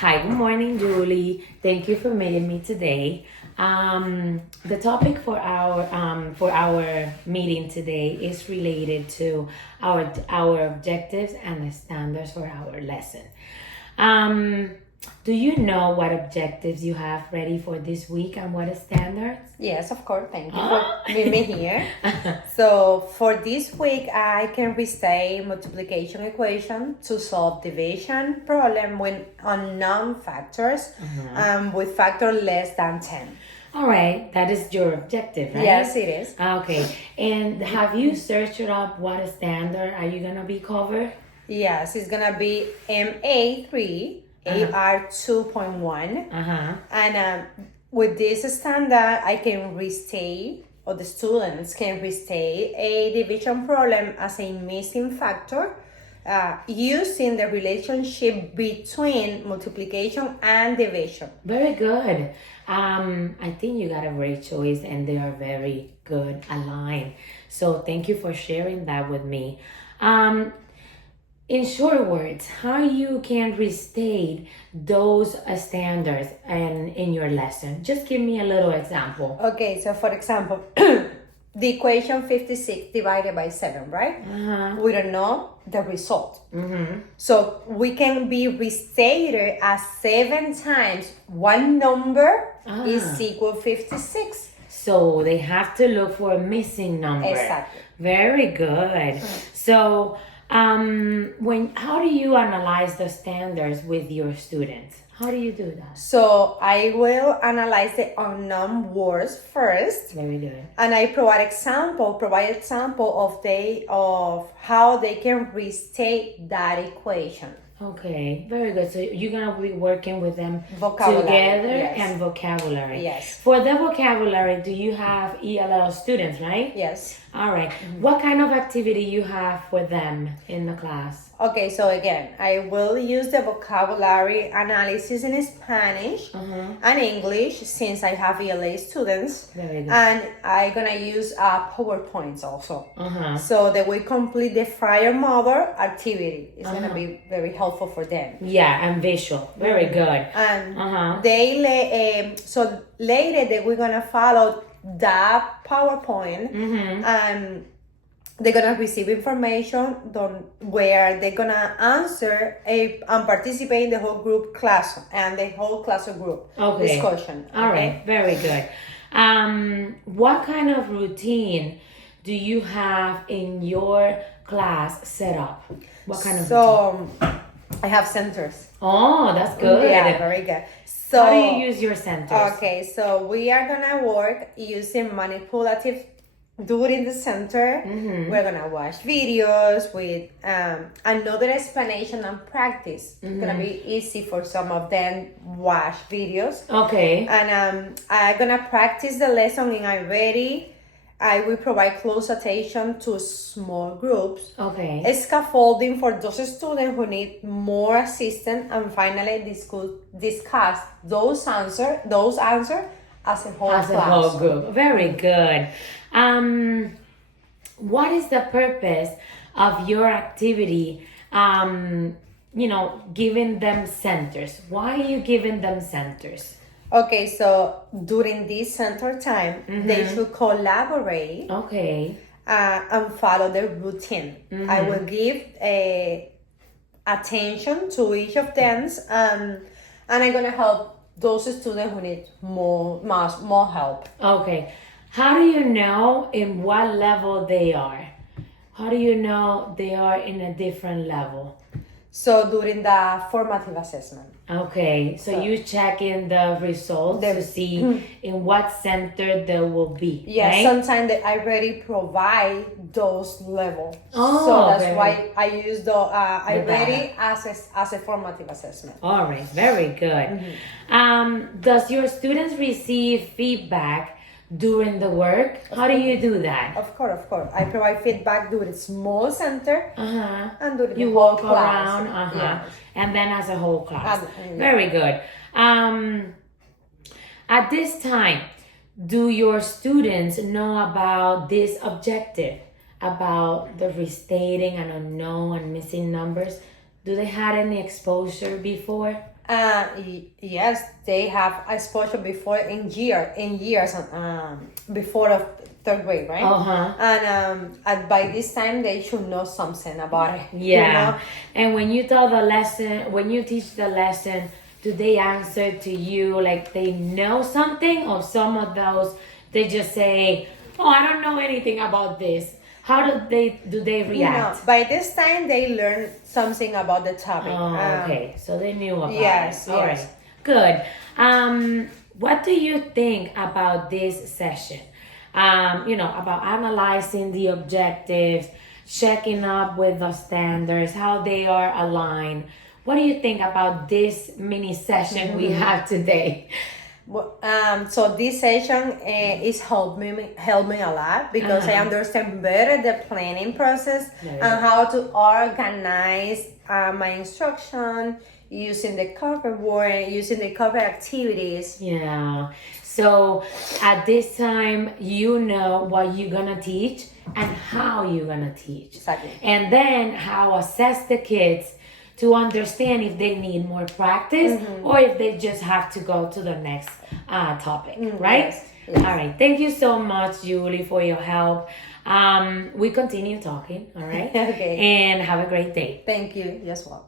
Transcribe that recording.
Hi, good morning, Julie. Thank you for meeting me today. The topic for our meeting today is related to our objectives and the standards for our lesson. Um, do you know what objectives you have ready for this week and what standards? Yes, of course. Thank you for being me here. So for this week, I can restate multiplication equation to solve division problem with unknown factors with factor less than 10. All right, that is your objective, right? Yes, it is. Okay, and have you searched up what standard are you gonna be covered? Yes, it's gonna be MA3 AR 2.1. And with this standard, I can restate, or the students can restate a division problem as a missing factor using the relationship between multiplication and division. Very good. I think you got a great choice and they are very good aligned. So thank you for sharing that with me. In short words, how you can restate those standards and in your lesson? Just give me a little example. Okay, so for example, the equation 56 divided by 7, right? We don't know the result. So we can be restated as 7 times one number is equal 56. So they have to look for a missing number. Exactly. Very good. So how do you analyze the standards with your students? How do you do that? So I will analyze the unknown words first. Very good. And I provide example of how they can restate that equation. Okay, very good. So you're gonna be working with them Vocabulary, together yes. and vocabulary. Yes. For the vocabulary, do you have ELL students, right? Yes. All right. What kind of activity you have for them in the class? Okay, so again, I will use the vocabulary analysis in Spanish and English since I have ELA students. Very good. And I'm gonna use PowerPoints also. So that we complete the Friar Mother activity. It's gonna be very helpful for them. Yeah, and visual. Very good. And so later we're gonna follow that PowerPoint and they're gonna receive information where they're gonna answer and participate in the whole group class and the whole class or group discussion. All right, very good. What kind of routine do you have in your class set up? What kind of routine? I have centers. Oh, that's good. Yeah, very good. So how do you use your centers? Okay, so we are gonna work using manipulative during the center. We're gonna watch videos with another explanation and practice. It's gonna be easy for some of them watch videos. Okay. And I'm gonna practice the lesson in iReady. I will provide close attention to small groups. Okay. Scaffolding for those students who need more assistance, and finally discuss those answers as a whole class. As a whole group. Very good. What is the purpose of your activity? Giving them centers. Why are you giving them centers? Okay, so during this center time, they should collaborate. Okay. And follow the routine. I will give attention to each of them, and I'm gonna help those students who need more help. Okay. How do you know in what level they are? How do you know they are in a different level? So during the formative assessment. Okay, so you check in the results to see in what center they will be. Yeah, right? sometimes I already provide those levels. Oh, so that's why I use the iReady as a formative assessment. All right, very good. Does your students receive feedback during the work? How do you do that? Of course. I provide feedback during small center and during You the walk whole class. around, Yes. and then as a whole class. Yeah. Very good. At this time, do your students know about this objective, about the restating and unknown and missing numbers? do they had any exposure before? Yes, they have exposure before in years before of third grade, right? And by this time they should know something about it. Yeah. And when you tell the lesson, when you teach the lesson, do they answer to you like they know something, or some of those they just say, "Oh, I don't know anything about this." How do they react? By this time they learn something about the topic. Okay, so they knew about yes, it. All right, good. What do you think about this session? About analyzing the objectives, checking up with the standards, how they are aligned. What do you think about this mini session we have today? So this session is helped me a lot because I understand better the planning process and how to organize my instruction using the cover board, using the cover activities. Yeah. So at this time, you know what you're gonna teach and how you're gonna teach. Exactly. And then how assess the kids to understand if they need more practice or if they just have to go to the next topic, right? Yes. All right. Thank you so much, Julie, for your help. We continue talking, all right? Okay. And have a great day. Thank you. Yes, well.